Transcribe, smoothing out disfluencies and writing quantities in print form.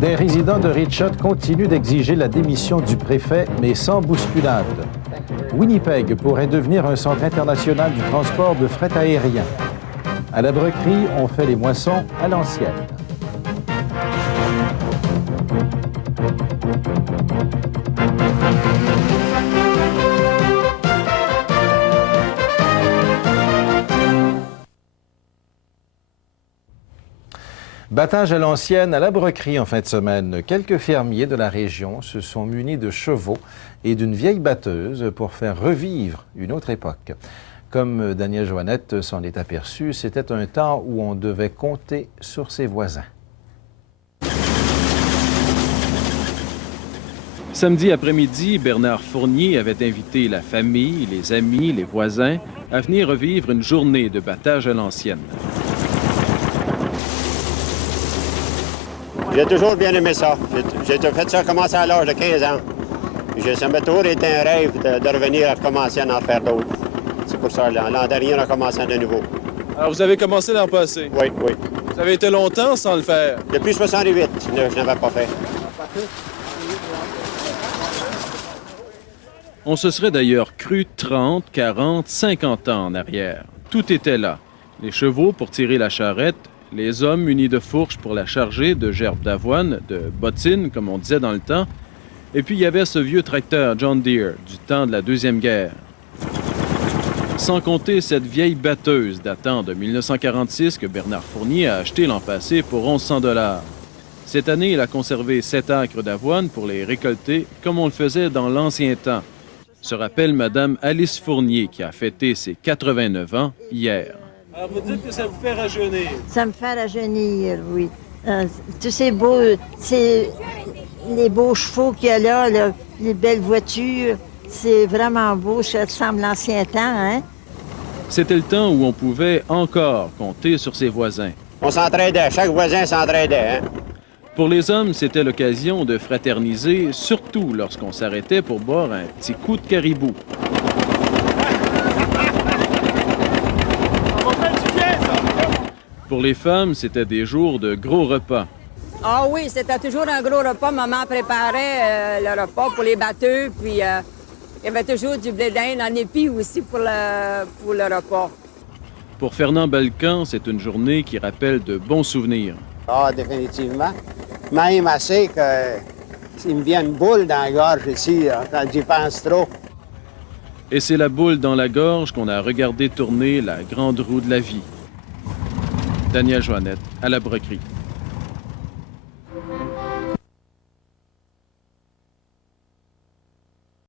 Des résidents de Richard continuent d'exiger la démission du préfet, mais sans bousculade. Winnipeg pourrait devenir un centre international du transport de fret aérien. À la Broquerie, on fait les moissons à l'ancienne. Battage à l'ancienne à la Broquerie en fin de semaine. Quelques fermiers de la région se sont munis de chevaux et d'une vieille batteuse pour faire revivre une autre époque. Comme Daniel Joannette s'en est aperçu, c'était un temps où on devait compter sur ses voisins. Samedi après-midi, Bernard Fournier avait invité la famille, les amis, les voisins à venir revivre une journée de battage à l'ancienne. J'ai toujours bien aimé ça. J'ai fait ça commencer à l'âge de 15 ans. Ça m'a toujours été un rêve de revenir à recommencer à en faire d'autres. C'est pour ça, l'an dernier, on a commencé de nouveau. Alors, vous avez commencé l'an passé? Oui, oui. Vous avez été longtemps sans le faire? Depuis 68, je n'avais pas fait. On se serait d'ailleurs cru 30, 40, 50 ans en arrière. Tout était là. Les chevaux pour tirer la charrette, les hommes munis de fourches pour la charger, de gerbes d'avoine, de bottines, comme on disait dans le temps. Et puis, il y avait ce vieux tracteur John Deere, du temps de la Deuxième Guerre. Sans compter cette vieille batteuse datant de 1946 que Bernard Fournier a achetée l'an passé pour 1100 $. Cette année, il a conservé 7 acres d'avoine pour les récolter comme on le faisait dans l'ancien temps. Se rappelle Mme Alice Fournier qui a fêté ses 89 ans hier. Alors, vous dites que ça vous fait rajeunir? Ça me fait rajeunir, oui. Tous ces beaux... les beaux chevaux qu'il y a là, les belles voitures, c'est vraiment beau, ça ressemble à l'ancien temps, hein? C'était le temps où on pouvait encore compter sur ses voisins. On s'entraidait, chaque voisin s'entraidait, hein? Pour les hommes, c'était l'occasion de fraterniser, surtout lorsqu'on s'arrêtait pour boire un petit coup de caribou. Pour les femmes, c'était des jours de gros repas. Ah oui, c'était toujours un gros repas. Maman préparait le repas pour les batteux, puis il y avait toujours du blé d'Inde en épi aussi pour le repas. Pour Fernand Belcan, c'est une journée qui rappelle de bons souvenirs. Ah, définitivement. Même assez qu'il me vient une boule dans la gorge ici, quand j'y pense trop. Et c'est la boule dans la gorge qu'on a regardé tourner la grande roue de la vie. Daniel Joannette, à la Broquerie.